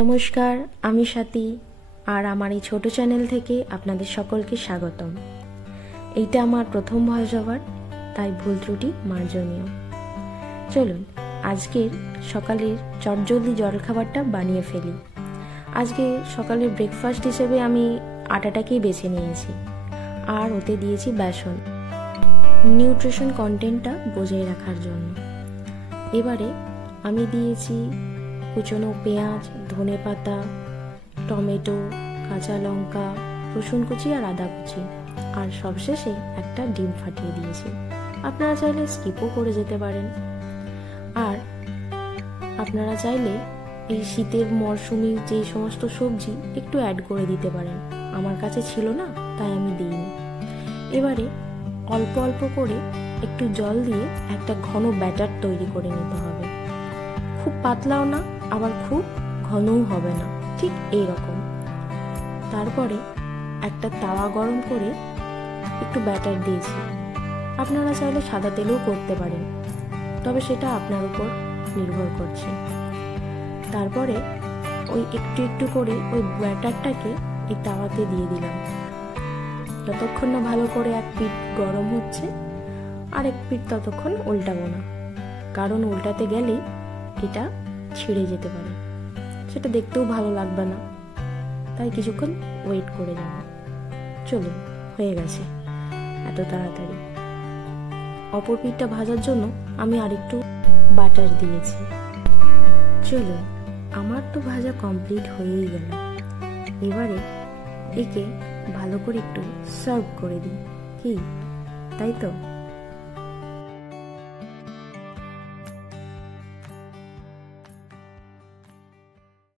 নমস্কার, আমি স্বাতী আর আমার এই ছোট চ্যানেল থেকে আপনাদের সকলকে স্বাগতম। এইটা আমার প্রথম ভয়েস ওভার, তাই ভুল ত্রুটি মার্জনীয়। চলুন আজকের সকালের চটজলদি জলখাবারটা বানিয়ে ফেলি। আজকে সকালের ব্রেকফাস্ট হিসেবে আমি আটাটাকেই বেছে নিয়েছি আর ওতে দিয়েছি বেসন, নিউট্রিশন কন্টেন্টটা বজায় রাখার জন্য। এবারে আমি দিয়েছি কুচনো পেঁয়াজ, ধনেপাতা, টমেটো, কাঁচা লঙ্কা, রসুন কুচি আর আদা কুচি, আর সবশেষে একটা ডিম ফাটিয়ে দিয়েছি। আপনারা চাইলে স্কিপও করে যেতে পারেন। আর আপনারা চাইলে এই শীতের মরশুমি যে সমস্ত সবজি একটু অ্যাড করে দিতে পারেন। আমার কাছে ছিল না, তাই আমি দিইনি। এবারে অল্প অল্প করে একটু জল দিয়ে একটা ঘন ব্যাটার তৈরি করে নিতে হবে। খুব পাতলাও না, আবার খুব ঘনও হবে না, ঠিক এই রকম। তারপরে একটা তাওয়া গরম করে একটু ব্যাটার দিয়েছি। আপনারা চাইলে সাদা তেলেও করতে পারেন, তবে সেটা আপনার উপর নির্ভর করছে। তারপরে ওই একটু একটু করে ওই ব্যাটারটাকে এই তাওয়াতে দিয়ে দিলাম। যতক্ষণ না ভালো করে এক পিঠ গরম হচ্ছে আর এক পিঠ ততক্ষণ উল্টাবো না, কারণ উল্টাতে গেলেই এটা ছিঁড়ে যেতে পারে, সেটা দেখতেও ভালো লাগবে না, তাই কিছুক্ষণ ওয়েট করে যাব। চলুন, হয়ে গেছে এত তাড়াতাড়ি। অপর পিঠটা ভাজার জন্য আমি আরেকটু বাটার দিয়েছি। চলুন, আমার তো ভাজা কমপ্লিট হয়েই গেল। এবারে একে ভালো করে একটু সার্ভ করে দিই, কি তাই তো?